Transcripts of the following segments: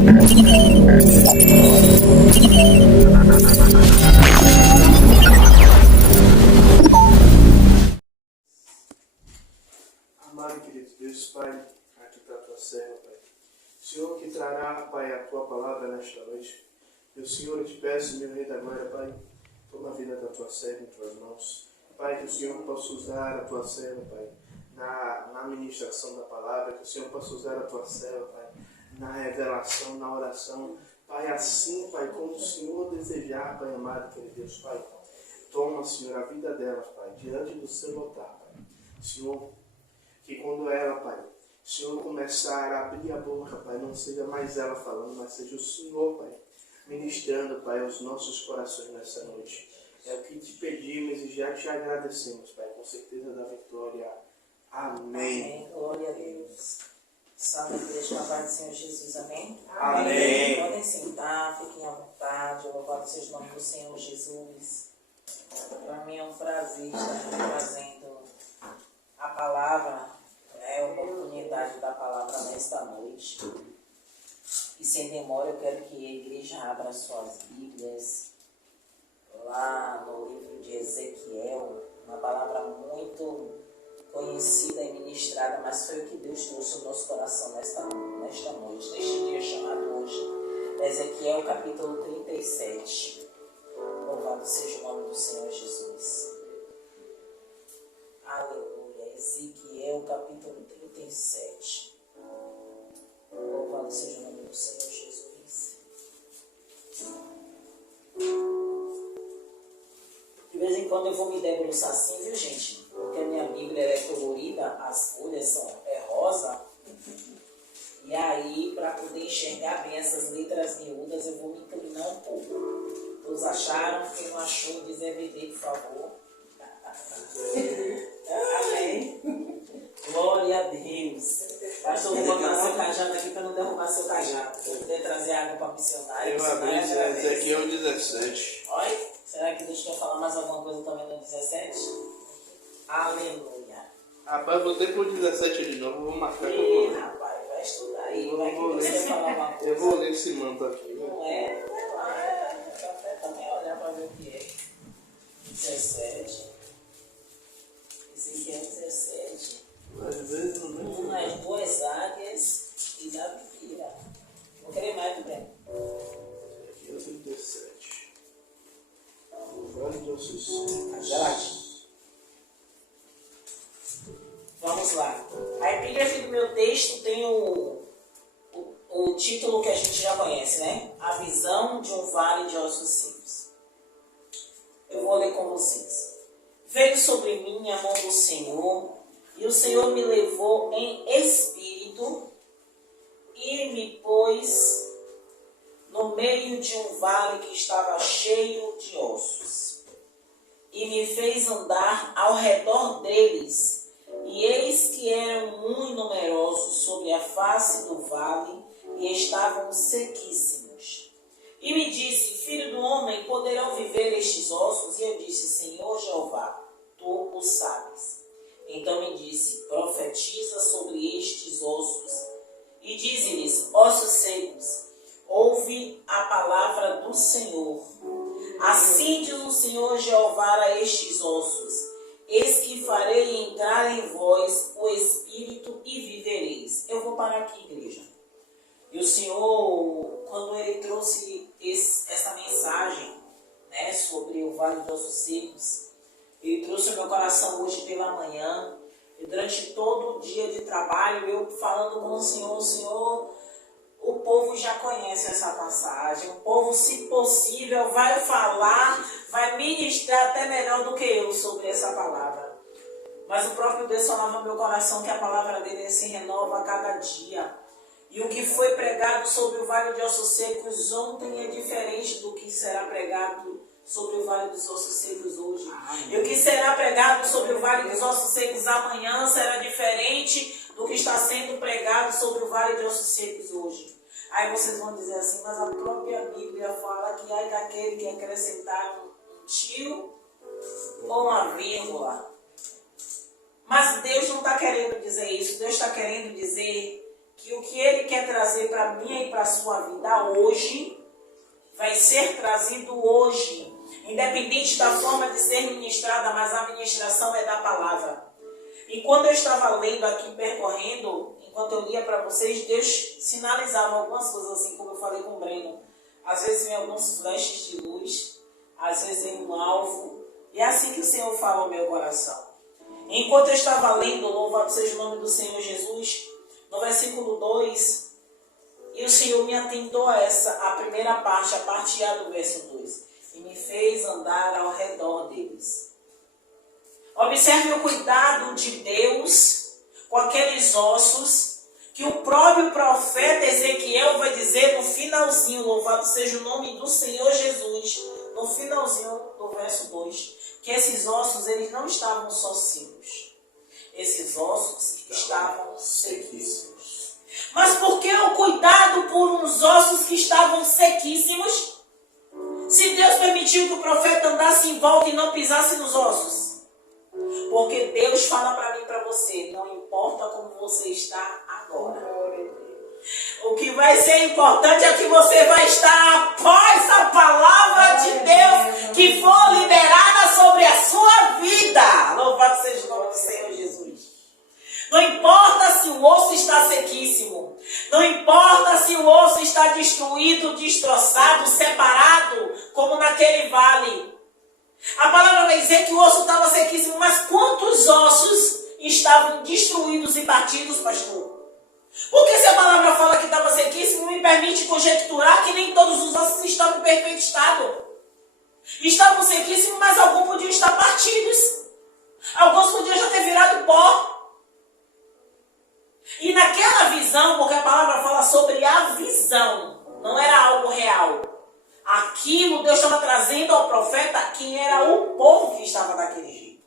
Amado e querido Deus, Pai, aqui está a tua serva, Pai. Senhor, que trará, Pai, a tua palavra nesta noite. Meu Senhor, eu te peço, meu Rei da Glória, Pai, toma a vida da tua serva em tuas mãos. Pai, que o Senhor possa usar a tua serva, Pai, na ministração da palavra, que o Senhor possa usar a tua serva, Pai, na revelação, na oração. Pai, assim, Pai, como o Senhor desejar, Pai amado, querido Deus, Pai. Toma, Senhor, a vida delas, Pai, diante do seu altar, Pai. Senhor, que quando ela, Pai, o Senhor começar a abrir a boca, Pai, não seja mais ela falando, mas seja o Senhor, Pai, ministrando, Pai, aos nossos corações nessa noite. É o que te pedimos e já te agradecemos, Pai, com certeza da vitória. Amém. Amém. Glória a Deus. Salve a igreja, com a paz do Senhor Jesus. Amém? Amém. Podem sentar, fiquem à vontade. Louvado seja o nome do Senhor Jesus. Para mim é um prazer estar aqui trazendo a palavra, a oportunidade da palavra nesta noite. E sem demora, eu quero que a igreja abra suas Bíblias lá no livro de Ezequiel, uma palavra muito conhecida e ministrada, mas foi o que Deus trouxe ao nosso coração nesta noite, neste dia chamado hoje. Ezequiel capítulo 37. Louvado seja o nome do Senhor Jesus. Aleluia. Ezequiel capítulo 37. Louvado seja o nome do Senhor Jesus. De vez em quando eu vou me debruçar assim, viu, gente? Porque a minha Bíblia ela é colorida, as folhas é rosa. E aí, para poder enxergar bem essas letras miúdas, eu vou me inclinar um pouco. Todos acharam? Quem não achou, diz EVD, por favor. Amém. Glória a Deus. Pastor, vou botar seu cajado aqui para não derrubar seu cajado. Vou poder trazer água para missionário. Eu abri Ezequiel 17. Olha, será que Deus quer falar mais alguma coisa também no 17? Aleluia. Rapaz, vou ter pro 17 de novo, vou marcar que eu Ih, vou. rapaz, vai estudar aí. Vai que Deus quer falar alguma coisa. Eu vou ler esse manto aqui. Não é? Vai lá, até também olhar para ver o que é. 17. Esse aqui é 17. Às vezes não lembro. Umas boas águias e da vira. Vou querer mais também. Aqui é o 37. O Vale de Ossos Secos. Gelate. Vamos lá. A epígrafe do meu texto tem o título que a gente já conhece, né? A visão de um vale de ossos secos. Eu vou ler com vocês. Veio sobre mim a mão do Senhor, e o Senhor me levou em espírito e me pôs no meio de um vale que estava cheio de ossos. E me fez andar ao redor deles, e eis que eram muito numerosos sobre a face do vale, e estavam sequíssimos. E me disse, filho do homem, poderão viver estes ossos? E eu disse, Senhor Jeová, tu o sabes. Então me disse, profetiza sobre estes ossos, e dize-lhes, ossos secos, ouve a palavra do Senhor. Assim diz o Senhor Jeová a estes ossos, eis que farei entrar em vós o Espírito e vivereis. Eu vou parar aqui, igreja. E o Senhor, quando Ele trouxe essa mensagem, né, sobre o Vale dos Ossos Secos, Ele trouxe ao meu coração hoje pela manhã, e durante todo o dia de trabalho, eu falando com o Senhor, o povo já conhece essa passagem, o povo, se possível, vai falar, vai ministrar até melhor do que eu sobre essa palavra. Mas o próprio Deus falava no meu coração que a palavra dele se renova a cada dia. E o que foi pregado sobre o Vale de Ossos Secos ontem é diferente do que será pregado sobre o Vale dos Ossos Secos hoje. E o que será pregado sobre o Vale dos Ossos Secos amanhã será diferente do que está sendo pregado sobre o Vale de Ossos Secos hoje. Aí vocês vão dizer assim, mas a própria Bíblia fala que há daquele que acrescentar um tio ou uma vírgula. Mas Deus não está querendo dizer isso. Deus está querendo dizer que o que Ele quer trazer para mim e para a sua vida hoje, vai ser trazido hoje. Independente da forma de ser ministrada, mas a ministração é da palavra. E quando eu estava lendo aqui, percorrendo, enquanto eu lia para vocês, Deus sinalizava algumas coisas, assim como eu falei com o Breno. Às vezes vem alguns flashes de luz, às vezes vem um alvo. E é assim que o Senhor fala ao meu coração. Enquanto eu estava lendo, louvado seja o nome do Senhor Jesus, no versículo 2, e o Senhor me atentou a primeira parte, a parte A do verso 2, e me fez andar ao redor deles. Observe o cuidado de Deus com aqueles ossos, que o próprio profeta Ezequiel vai dizer no finalzinho, louvado seja o nome do Senhor Jesus, no finalzinho do verso 2, que esses ossos, eles não estavam só secos. Esses ossos estavam sequíssimos. Mas por que o cuidado por uns ossos que estavam sequíssimos? Se Deus permitiu que o profeta andasse em volta e não pisasse nos ossos. Porque Deus fala para mim e para você, não importa como você está agora. O que vai ser importante é que você vai estar após a palavra de Deus que for liberada sobre a sua vida. Louvado seja o nome do Senhor Jesus. Não importa se o osso está sequíssimo. Não importa se o osso está destruído, destroçado, separado, como naquele vale. A palavra vai dizer que o osso estava sequíssimo, mas quantos ossos estavam destruídos e batidos, pastor? Porque se a palavra fala que estava sequíssimo, me permite conjecturar que nem todos os ossos estavam em perfeito estado. Estavam sequíssimos, mas alguns podiam estar partidos. Alguns podiam já ter virado pó. E naquela visão, porque a palavra fala sobre a visão, não era algo real. Aquilo Deus estava trazendo ao profeta quem era o povo que estava daquele jeito.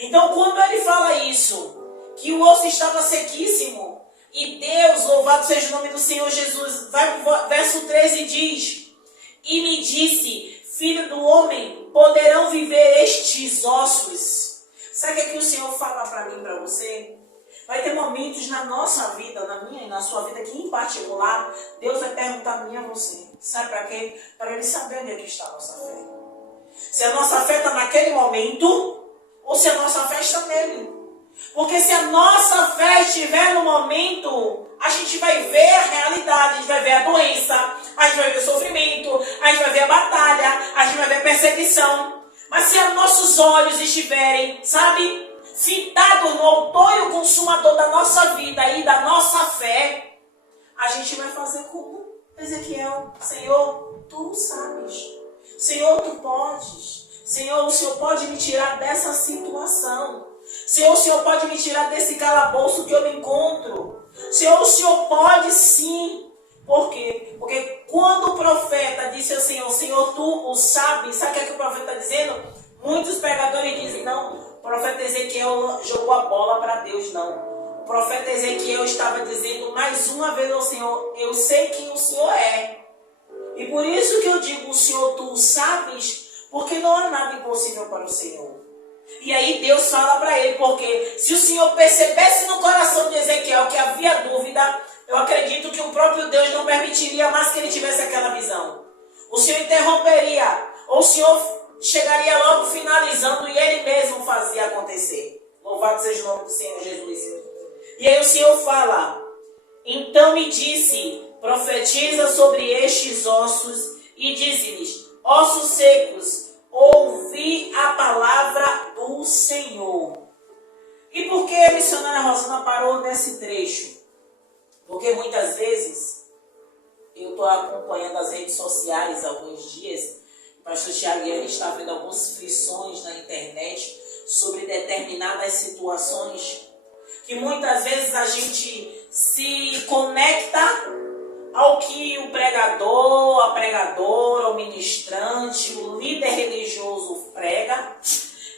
Então quando ele fala isso, que o osso estava sequíssimo, e Deus, louvado seja o nome do Senhor Jesus, vai para verso 13 e diz, e me disse, filho do homem, poderão viver estes ossos? Sabe o que aqui o Senhor fala para mim e para você? Vai ter momentos na nossa vida, na minha e na sua vida, que em particular, Deus vai perguntar a mim e a você. Sabe para quê? Para Ele saber onde é que está a nossa fé. Se a nossa fé está naquele momento, ou se a nossa fé está nele. Porque se a nossa fé estiver no momento, a gente vai ver a realidade, a gente vai ver a doença, a gente vai ver o sofrimento, a gente vai ver a batalha, a gente vai ver a perseguição. Mas se os nossos olhos estiverem, sabe, fitados no autor e o consumador da nossa vida e da nossa fé, a gente vai fazer como Ezequiel. Senhor, tu sabes. Senhor, tu podes. Senhor, o Senhor pode me tirar dessa situação. Senhor, o Senhor pode me tirar desse calabouço que eu me encontro. Senhor, o Senhor pode sim. Por quê? Porque quando o profeta disse ao Senhor, Senhor, tu o sabes, sabe o que, é que o profeta está dizendo? Muitos pregadores dizem, não, o profeta Ezequiel jogou a bola para Deus, não. O profeta Ezequiel estava dizendo mais uma vez ao Senhor, eu sei quem o Senhor é. E por isso que eu digo, o Senhor, tu o sabes, porque não há nada impossível para o Senhor. E aí Deus fala para ele, porque se o Senhor percebesse no coração de Ezequiel que havia dúvida, eu acredito que o próprio Deus não permitiria mais que ele tivesse aquela visão. O Senhor interromperia, ou o Senhor chegaria logo finalizando e ele mesmo fazia acontecer. Louvado seja o nome do Senhor Jesus. E aí o Senhor fala, então me disse, profetiza sobre estes ossos e dize-lhes, ossos secos, ouvi a palavra do Senhor. E por que a missionária Rosana parou nesse trecho? Porque muitas vezes eu estou acompanhando as redes sociais há alguns dias. O pastor Thiago está vendo algumas frições na internet sobre determinadas situações que muitas vezes a gente se conecta ao que o pregador, a pregadora, o ministrante, o líder religioso prega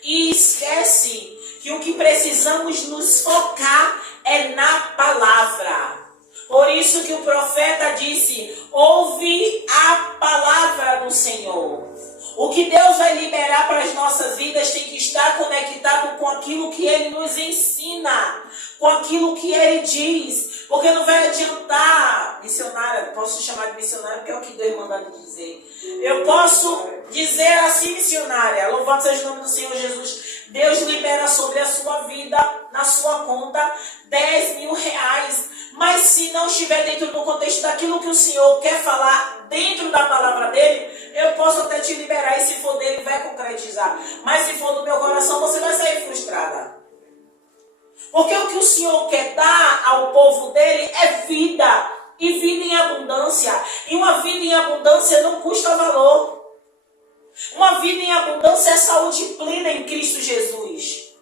e esquece que o que precisamos nos focar é na palavra. Por isso que o profeta disse, ouve a palavra do Senhor. O que Deus vai liberar para as nossas vidas tem que estar conectado com aquilo que Ele nos ensina, com aquilo que Ele diz. Porque não vai adiantar, missionária, posso chamar de missionária porque é o que Deus manda dizer. Eu posso dizer assim, missionária, louvado seja o nome do Senhor Jesus, Deus libera sobre a sua vida, na sua conta, 10 mil reais. Mas se não estiver dentro do contexto daquilo que o Senhor quer falar dentro da palavra dele, eu posso até te liberar e se for dele vai concretizar. Mas se for do meu coração, você vai sair frustrada. Porque o que o Senhor quer dar ao povo dele é vida. E vida em abundância. E uma vida em abundância não custa valor. Uma vida em abundância é saúde plena em Cristo Jesus.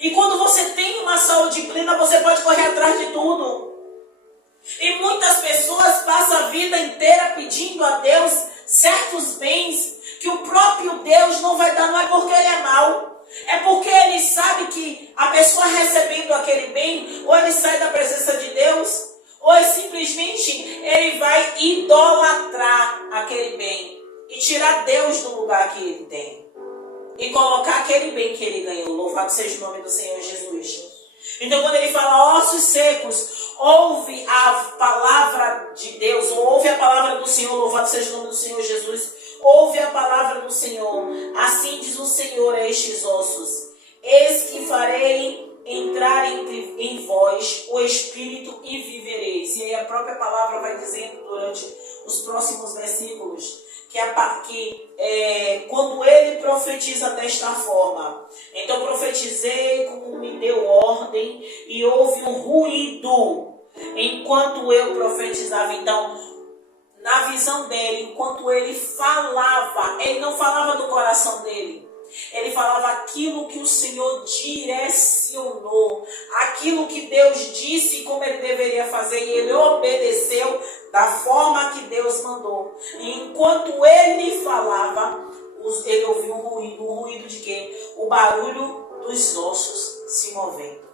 E quando você tem uma saúde plena, você pode correr atrás de tudo. E muitas pessoas passam a vida inteira pedindo a Deus certos bens que o próprio Deus não vai dar, não é porque ele é mau. É porque ele sabe que a pessoa recebendo aquele bem, ou ele sai da presença de Deus, ou simplesmente ele vai idolatrar aquele bem e tirar Deus do lugar que ele tem e colocar aquele bem que ele ganhou. Louvado seja o nome do Senhor Jesus. Então quando ele fala ossos secos, ouve a palavra de Deus, ou ouve a palavra do Senhor, louvado seja o nome do Senhor Jesus, ouve a palavra do Senhor. Assim diz o Senhor a estes ossos: eis que farei entrar em vós o Espírito e vivereis. E aí a própria palavra vai dizendo durante os próximos versículos que quando ele profetiza desta forma, então profetizei como me deu ordem, e houve um ruído enquanto eu profetizava. Então, na visão dele, enquanto ele falava, ele não falava do coração dele, ele falava aquilo que o Senhor direcionou, aquilo que Deus disse como ele deveria fazer, e ele obedeceu da forma que Deus mandou. E enquanto ele falava, ele ouviu um ruído de quê? O barulho dos ossos se movendo.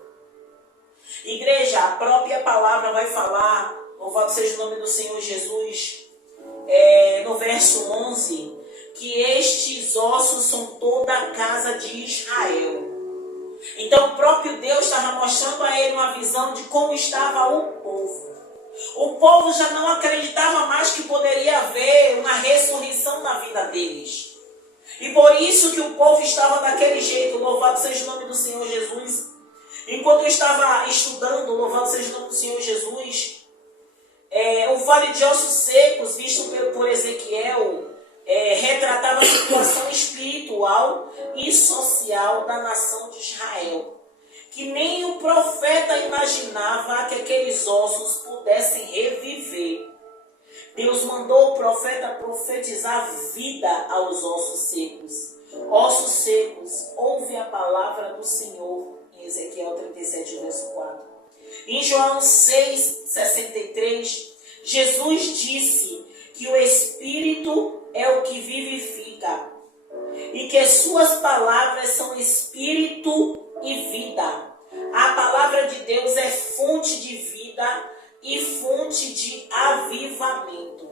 Igreja, a própria palavra vai falar, louvado seja o nome do Senhor Jesus, no verso 11, que estes ossos são toda a casa de Israel. Então o próprio Deus estava mostrando a ele uma visão de como estava o povo. O povo já não acreditava mais que poderia haver uma ressurreição na vida deles. E por isso que o povo estava daquele jeito, louvado seja o nome do Senhor Jesus. Enquanto eu estava estudando, louvado seja o nome do Senhor Jesus, o vale de ossos secos, visto por Ezequiel, retratava a situação espiritual e social da nação de Israel, que nem o profeta imaginava que aqueles ossos pudessem reviver. Deus mandou o profeta profetizar vida aos ossos secos. Ossos secos, ouve a palavra do Senhor, em Ezequiel 37, verso 4. Em João 6,63, Jesus disse que o Espírito é o que vivifica, e que as suas palavras são espírito e vida. A palavra de Deus é fonte de vida e fonte de avivamento.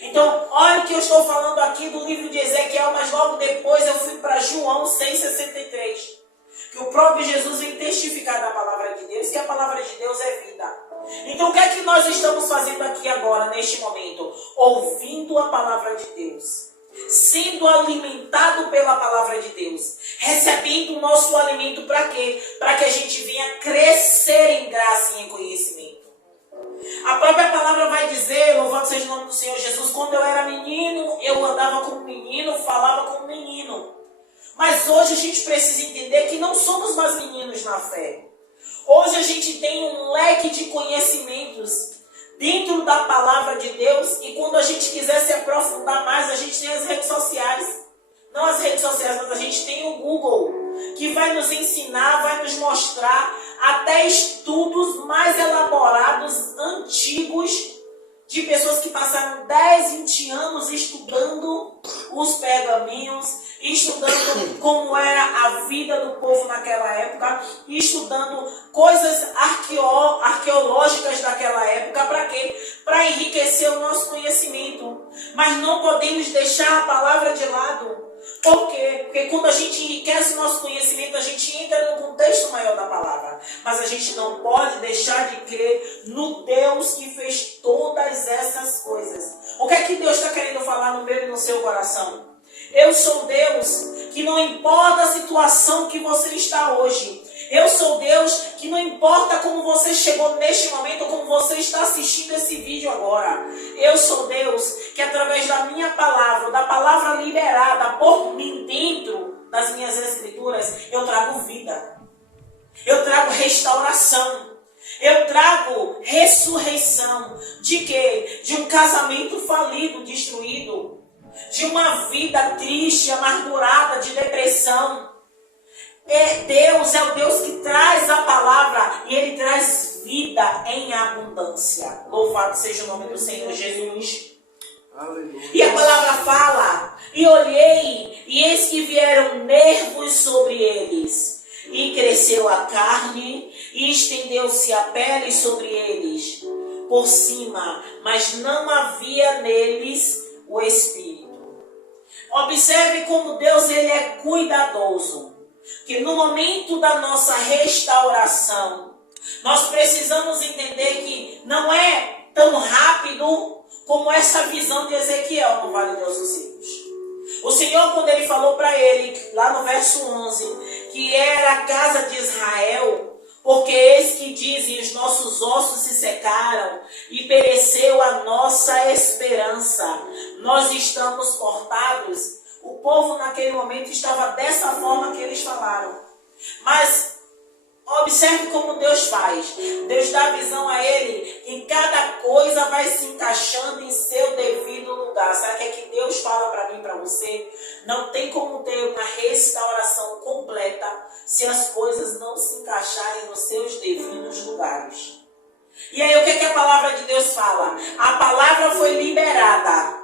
Então, olha o que eu estou falando aqui do livro de Ezequiel, mas logo depois eu fui para João 6,63, que o próprio Jesus vem testificar da palavra de Deus, que a palavra de Deus é vida. Então o que é que nós estamos fazendo aqui agora, neste momento? Ouvindo a palavra de Deus, sendo alimentado pela palavra de Deus, recebendo o nosso alimento para quê? Para que a gente venha crescer em graça e em conhecimento. A própria palavra vai dizer, louvado seja o nome do Senhor Jesus, quando eu era menino, eu andava como menino, falava como menino. Mas hoje a gente precisa entender que não somos mais meninos na fé. Hoje a gente tem um leque de conhecimentos dentro da palavra de Deus, e quando a gente quiser se aprofundar mais, a gente tem as redes sociais. Não as redes sociais, mas a gente tem o Google, que vai nos ensinar, vai nos mostrar até estudos mais elaborados, antigos, de pessoas que passaram 10, 20 anos estudando os pergaminhos, estudando como era a vida do povo naquela época, estudando coisas arqueológicas daquela época. Para quê? Para para enriquecer o nosso conhecimento. Mas não podemos deixar a palavra de lado. Por quê? Porque quando a gente enriquece o nosso conhecimento, a gente entra no contexto maior da palavra. Mas a gente não pode deixar de crer no Deus que fez todas essas coisas. O que é que Deus está querendo falar no meu e no seu coração? Eu sou Deus que não importa a situação que você está hoje. Eu sou Deus que não importa como você chegou neste momento, como você está assistindo esse vídeo agora. Eu sou Deus que através da minha palavra, da palavra liberada por mim dentro das minhas escrituras, eu trago vida. Eu trago restauração. Eu trago ressurreição. De quê? De um casamento falido, destruído. De uma vida triste, amargurada, de depressão. Deus é o Deus que traz a palavra e Ele traz vida em abundância. Louvado seja o nome do Senhor Jesus. Aleluia. E a palavra fala: e olhei, e eis que vieram nervos sobre eles, e cresceu a carne, e estendeu-se a pele sobre eles, por cima, mas não havia neles o Espírito. Observe como Deus ele é cuidadoso. Que no momento da nossa restauração, nós precisamos entender que não é tão rápido como essa visão de Ezequiel no Vale de Ossos Secos. O Senhor, quando ele falou para ele, lá no verso 11, que era a casa de Israel, porque eis que dizem, os nossos ossos se secaram e pereceu a nossa esperança. Nós estamos cortados. O povo naquele momento estava dessa forma que eles falaram. Mas observe como Deus faz. Deus dá visão a ele e cada coisa vai se encaixando em seu devido lugar. Sabe o que é que Deus fala para mim e para você? Não tem como ter uma restauração completa se as coisas não se encaixarem nos seus devidos lugares. E aí o que é que a palavra de Deus fala? A palavra foi liberada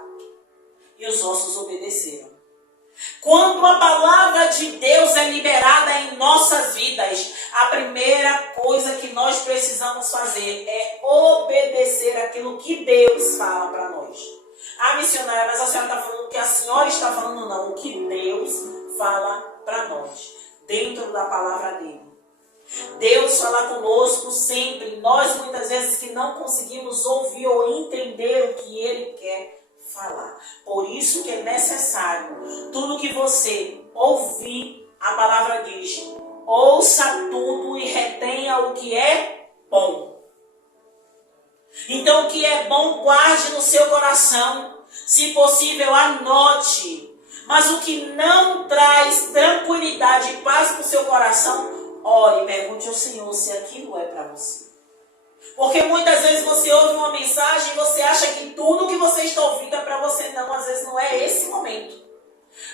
e os ossos obedeceram. Quando a palavra de Deus é liberada em nossas vidas, a primeira coisa que nós precisamos fazer é obedecer aquilo que Deus fala para nós. Ah, missionária, mas a senhora está falando o que a senhora está falando? Não, o que Deus fala para nós, dentro da palavra dele. Deus fala conosco sempre, nós muitas vezes que não conseguimos ouvir ou entender o que ele quer falar. Por isso que é necessário, tudo que você ouvir, a palavra diz, ouça tudo e retenha o que é bom. Então o que é bom, guarde no seu coração. Se possível, anote. Mas o que não traz tranquilidade e paz para o seu coração, ore e pergunte ao Senhor se aquilo é para você. Porque muitas vezes você ouve uma mensagem e você acha que tudo que você está ouvindo é para você. Não, às vezes não é esse momento.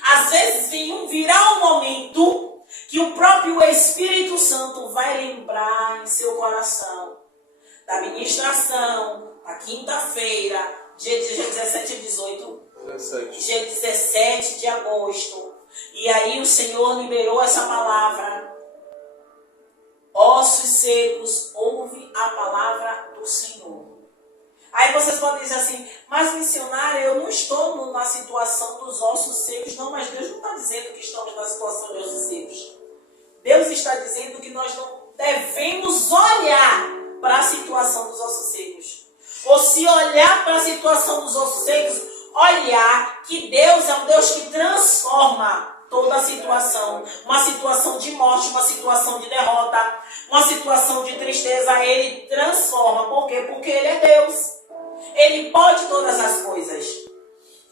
Às vezes virá um momento que o próprio Espírito Santo vai lembrar em seu coração da ministração, a quinta-feira, dia 17 e 18, 17. dia 17 de agosto. E aí o Senhor liberou essa palavra. Ossos secos, ouve a palavra do Senhor. Aí vocês podem dizer assim, mas missionária, eu não estou na situação dos ossos secos. Não, mas Deus não está dizendo que estamos na situação dos ossos secos. Deus está dizendo que nós não devemos olhar para a situação dos ossos secos. Ou se olhar para a situação dos ossos secos, olhar que Deus é um Deus que transforma toda a situação. Uma situação de morte, uma situação de derrota, uma situação de tristeza, Ele transforma. Por quê? Porque Ele é Deus. Ele pode todas as coisas.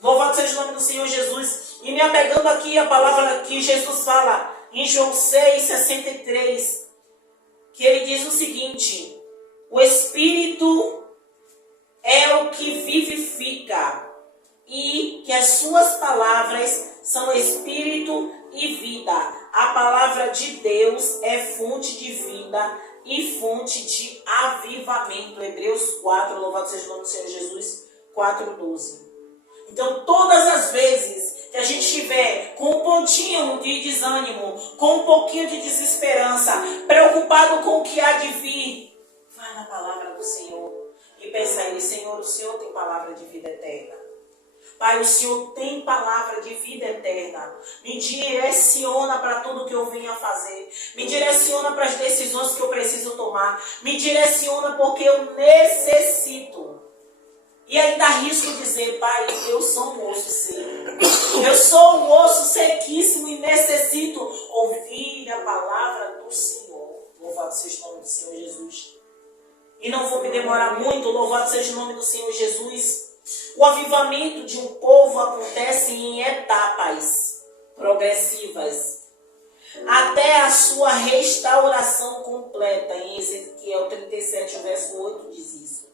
Louvado seja o nome do Senhor Jesus. E me apegando aqui a palavra que Jesus fala em João 6,63, que Ele diz o seguinte: o Espírito é o que vivifica, e que as suas palavras são espírito e vida. A palavra de Deus é fonte de vida e fonte de avivamento. Hebreus 4, louvado seja o nome do Senhor Jesus, 4:12. Então, todas as vezes que a gente estiver com um pontinho de desânimo, com um pouquinho de desesperança, preocupado com o que há de vir, vai na palavra do Senhor e peça a Ele, Senhor, o Senhor tem palavra de vida eterna. Pai, o Senhor tem palavra de vida eterna. Me direciona para tudo que eu venho a fazer. Me direciona para as decisões que eu preciso tomar. Me direciona porque eu necessito. E ainda arrisco dizer, Pai, eu sou um osso seco. Eu sou um osso sequíssimo e necessito ouvir a palavra do Senhor. Louvado seja o nome do Senhor Jesus. E não vou me demorar muito, louvado seja o nome do Senhor Jesus. O avivamento de um povo acontece em etapas progressivas, até a sua restauração completa. Em Ezequiel 37, verso 8 diz isso,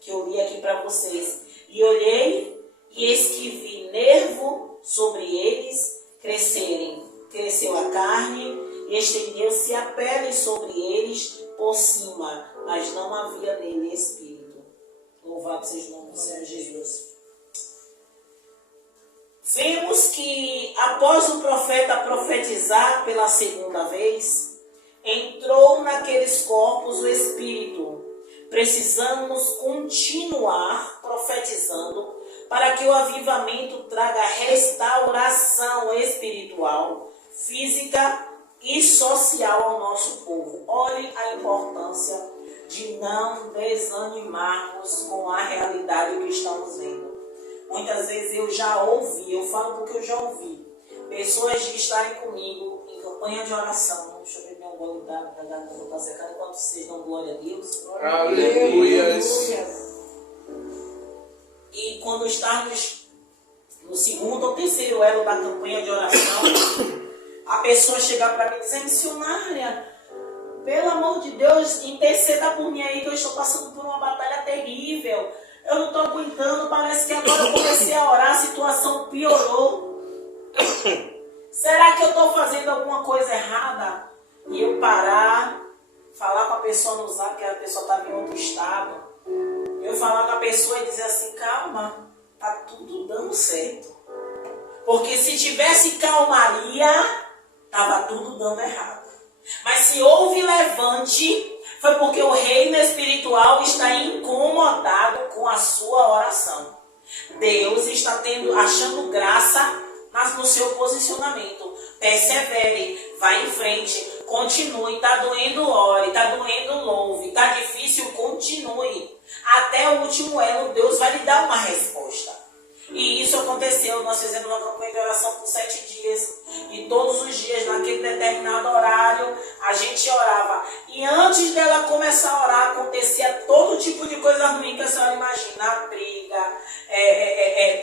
que eu li aqui para vocês. E olhei, e eis que vi nervo sobre eles crescerem. Cresceu a carne, e estendeu-se a pele sobre eles por cima, mas não havia nele espírito. Louvado seja o nome do Senhor Jesus. Vemos que após o profeta profetizar pela segunda vez, entrou naqueles corpos o Espírito. Precisamos continuar profetizando para que o avivamento traga restauração espiritual, física e social ao nosso povo. Olhe a importância de não desanimarmos com a realidade que estamos vendo. Muitas vezes eu já ouvi, eu falo porque eu já ouvi, pessoas de estarem comigo em campanha de oração. Deixa eu ver meu gole da garganta está secando, enquanto vocês dão glória a Deus. Aleluia. E quando estamos no segundo ou terceiro elo da campanha de oração, a pessoa chegar para mim e dizer, missionária, pelo amor de Deus, interceda por mim aí que eu estou passando por uma batalha terrível. Eu não estou aguentando, parece que agora eu comecei a orar, a situação piorou. Será que eu estou fazendo alguma coisa errada? E eu parar, falar com a pessoa no zap, que a pessoa estava em outro estado. Eu falar com a pessoa e dizer assim, calma, tá tudo dando certo. Porque se tivesse calmaria, estava tudo dando errado. Mas se houve levante, foi porque o reino espiritual está incomodado com a sua oração. Deus está achando graça no seu posicionamento. Persevere, vá em frente, continue. Está doendo, ore. Está doendo, louve. Está difícil, continue. Até o último elo, Deus vai lhe dar uma resposta. E isso aconteceu, nós fizemos uma campanha de oração por 7 dias. E todos os dias, naquele determinado horário, a gente orava. E antes dela começar a orar, acontecia todo tipo de coisa ruim que a senhora imagina. Briga,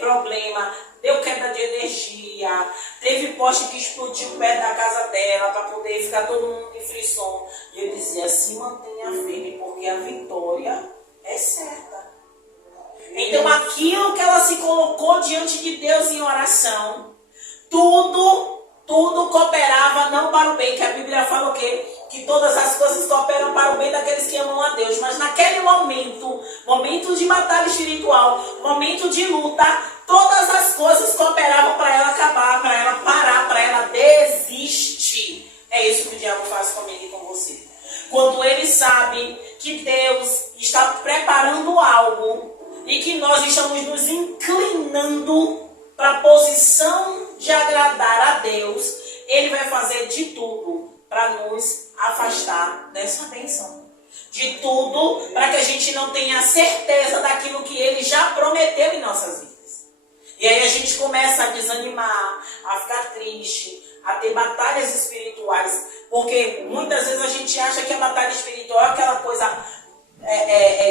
problema, deu queda de energia. Teve poste que explodiu perto da casa dela para poder ficar todo mundo em frisson. E eu dizia, se mantenha firme, porque a vitória é certa. Então aquilo que ela se colocou diante de Deus em oração, tudo cooperava não para o bem, que a Bíblia fala o quê? Que todas as coisas cooperam para o bem daqueles que amam a Deus. Mas naquele momento de batalha espiritual, momento de luta, todas as coisas cooperavam para ela acabar, para ela parar, para ela desistir. É isso que o diabo faz comigo e com você. Quando ele sabe que Deus está preparando algo, e que nós estamos nos inclinando para a posição de agradar a Deus, Ele vai fazer de tudo para nos afastar dessa bênção. De tudo para que a gente não tenha certeza daquilo que Ele já prometeu em nossas vidas. E aí a gente começa a desanimar, a ficar triste, a ter batalhas espirituais. Porque muitas vezes a gente acha que a batalha espiritual é aquela coisa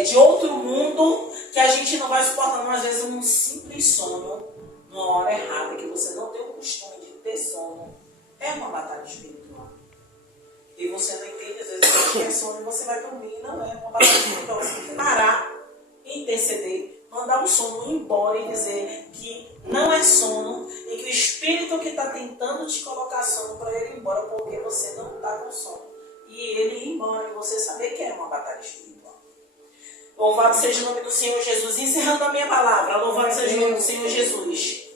de outro mundo que a gente não vai suportar. Mas às vezes um simples sono, numa hora errada, que você não tem o costume de ter sono, é uma batalha espiritual. E você não entende, às vezes você quer sono e você vai dormir. Não é uma batalha espiritual. Você tem que parar, interceder, mandar o sono embora e dizer que não é sono e que o espírito que está tentando te colocar sono para ele ir embora, porque você não está com sono. E ele ir embora e você saber que é uma batalha espiritual. Louvado seja o nome do Senhor Jesus. Encerrando a minha palavra, louvado seja o nome do Senhor Jesus.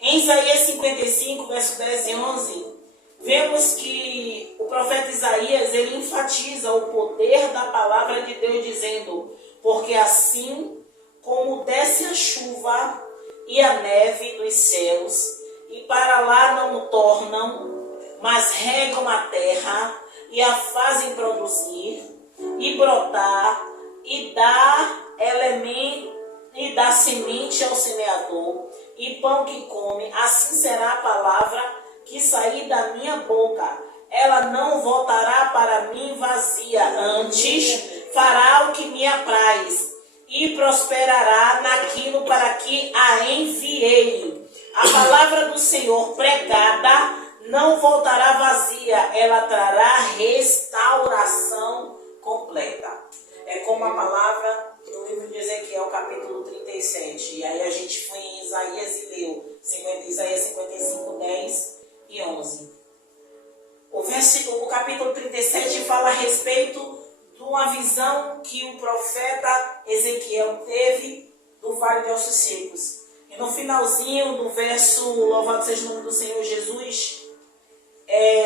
Em Isaías 55, verso 10 e 11, vemos que o profeta Isaías, ele enfatiza o poder da palavra de Deus, dizendo: porque assim como desce a chuva e a neve dos céus, e para lá não o tornam, mas regam a terra e a fazem produzir e brotar e dar elemento e dá semente ao semeador e pão que come, assim será a palavra que sair da minha boca. Ela não voltará para mim vazia, antes fará o que me apraz e prosperará naquilo para que a enviei. A palavra do Senhor pregada não voltará vazia, ela trará restauração completa. É como a palavra no livro de Ezequiel, capítulo 37. E aí a gente foi em Isaías e leu Isaías 55, 10 e 11. O capítulo 37 fala a respeito de uma visão que o profeta Ezequiel teve do Vale de Ossos Secos. E no finalzinho do verso, louvado seja o nome do Senhor Jesus,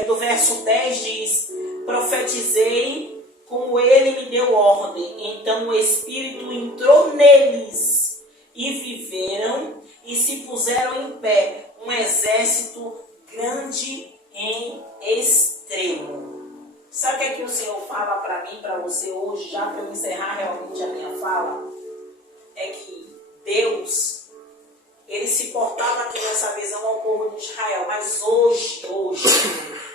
do verso 10 diz: profetizei como ele me deu ordem. Então o Espírito entrou neles e viveram e se puseram em pé, um exército grande em extremo. Sabe o que é que o Senhor fala para mim, para você hoje, já para eu encerrar realmente a minha fala? É que Deus, ele se portava aqui nessa visão ao povo de Israel, mas hoje,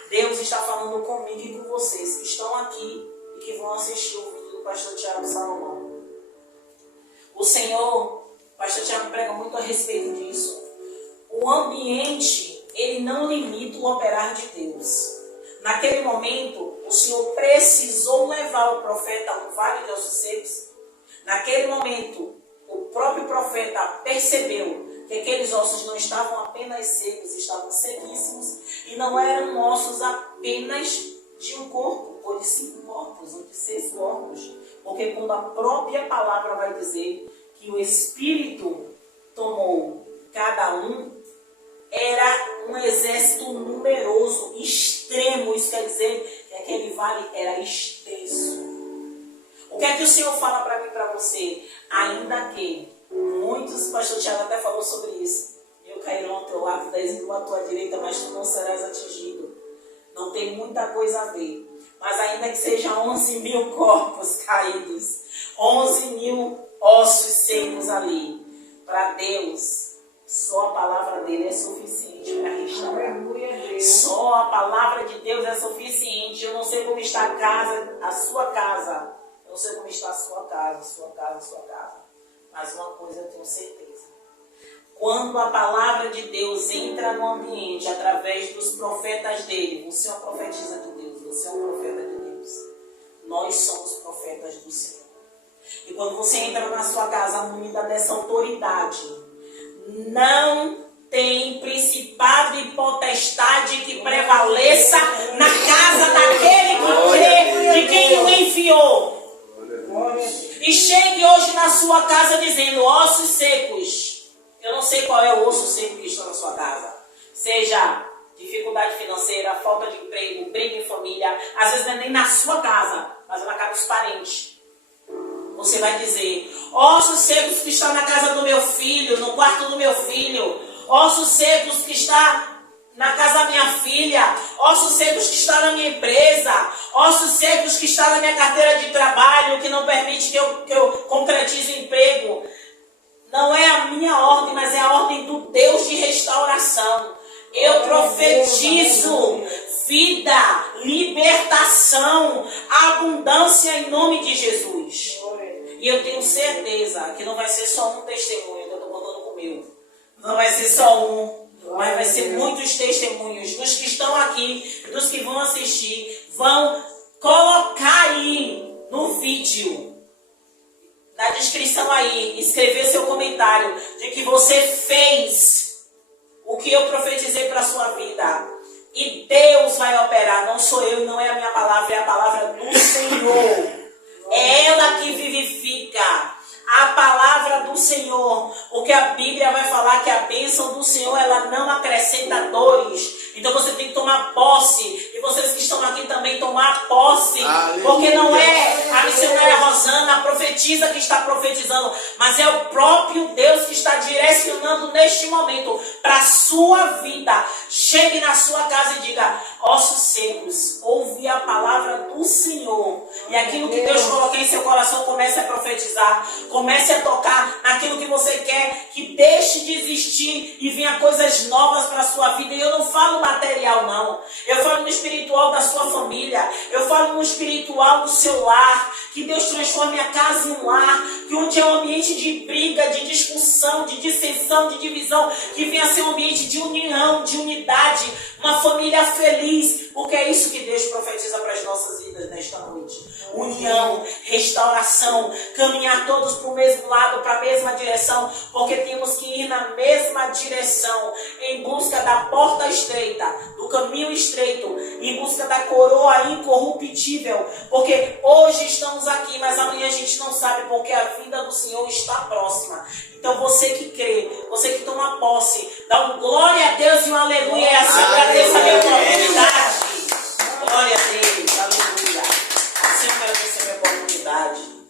Deus está falando comigo e com vocês que estão aqui e que vão assistir o vídeo do pastor Tiago Salomão. O Senhor, o pastor Tiago prega muito a respeito disso. O ambiente, ele não limita o operar de Deus. Naquele momento, o Senhor precisou levar o profeta a um vale de ossos secos. Naquele momento, o próprio profeta percebeu que aqueles ossos não estavam apenas secos, estavam sequíssimos, e não eram ossos apenas de um corpo, ou de 5 corpos, ou de 6 corpos. Porque quando a própria palavra vai dizer que o Espírito tomou cada um, era um exército numeroso, extremo. Isso quer dizer que aquele vale era extenso. O que é que o Senhor fala para mim e para você? Ainda que muitos, o pastor Tiago até falou sobre isso. Eu cairão ao teu lado, 10 mil à tua direita, mas tu não serás atingido. Não tem muita coisa a ver. Mas ainda que sejam 11 mil corpos caídos, 11 mil ossos secos ali, para Deus, só a palavra dele é suficiente para restaurar. Só a palavra de Deus é suficiente. Eu não sei como está a casa, a sua casa. Eu não sei como está a sua casa. Mas uma coisa eu tenho certeza. Quando a palavra de Deus entra no ambiente através dos profetas dele, você é um profetisa de Deus, você é um profeta de Deus. Nós somos profetas do Senhor. E quando você entra na sua casa munida dessa autoridade, não tem principado e potestade que prevaleça na casa daquele que crê, de quem o enviou. E chegue hoje na sua casa dizendo: ossos secos. Eu não sei qual é o osso seco que está na sua casa. Seja dificuldade financeira, falta de emprego, briga em família. Às vezes não é nem na sua casa, mas é na casa dos parentes. Você vai dizer: ossos secos que está na casa do meu filho, no quarto do meu filho. Ossos secos que está na casa da minha filha. Ossos secos que está na minha empresa. Ossos secos que está na minha carteira de trabalho, que não permite que eu concretize o emprego. Não é a minha ordem, mas é a ordem do Deus de restauração. Eu profetizo vida, libertação, abundância em nome de Jesus. E eu tenho certeza que não vai ser só um testemunho, que eu estou contando com o meu. Não vai ser só um, mas vai ser muitos testemunhos. Dos que estão aqui, dos que vão assistir, vão colocar aí no vídeo, na descrição aí, escrever seu comentário de que você fez o que eu profetizei para a sua vida. E Deus vai operar, não sou eu, não é a minha palavra, é a palavra do Senhor. É ela que vivifica. A palavra do Senhor. Porque a Bíblia vai falar que a bênção do Senhor, ela não acrescenta dores. Então você tem que tomar posse. E vocês que estão aqui também tomar posse. Aleluia. Porque não é a missionária Rosana, a profetisa que está profetizando, mas é o próprio Deus que está direcionando neste momento para a sua vida. Chegue na sua casa e diga: ossos secos, ouve a palavra do Senhor. E aquilo que Deus coloca em seu coração, comece a profetizar. Comece a tocar naquilo que você quer, que deixe de existir e venha coisas novas para a sua vida. E eu não falo material, não. Eu falo no espiritual da sua família. Eu falo no espiritual do seu lar. Que Deus transforme a casa em um lar. Que onde é um ambiente de briga, de discussão, de dissensão, de divisão, que venha ser um ambiente de união, de unidade. Uma família feliz. Porque é isso que Deus profetiza para as nossas vidas nesta noite. União, restauração, caminhar todos para o mesmo lado, para a mesma direção, porque temos que ir na mesma direção, em busca da porta estreita, do caminho estreito, em busca da coroa incorruptível, porque hoje estamos aqui, mas amanhã a gente não sabe, porque a vinda do Senhor está próxima. Então você que crê, você que toma posse, dá um glória a Deus e um aleluia, e assim agradeça a minha oportunidade. Glória a Deus, aleluia. Assim eu agradeço a minha oportunidade.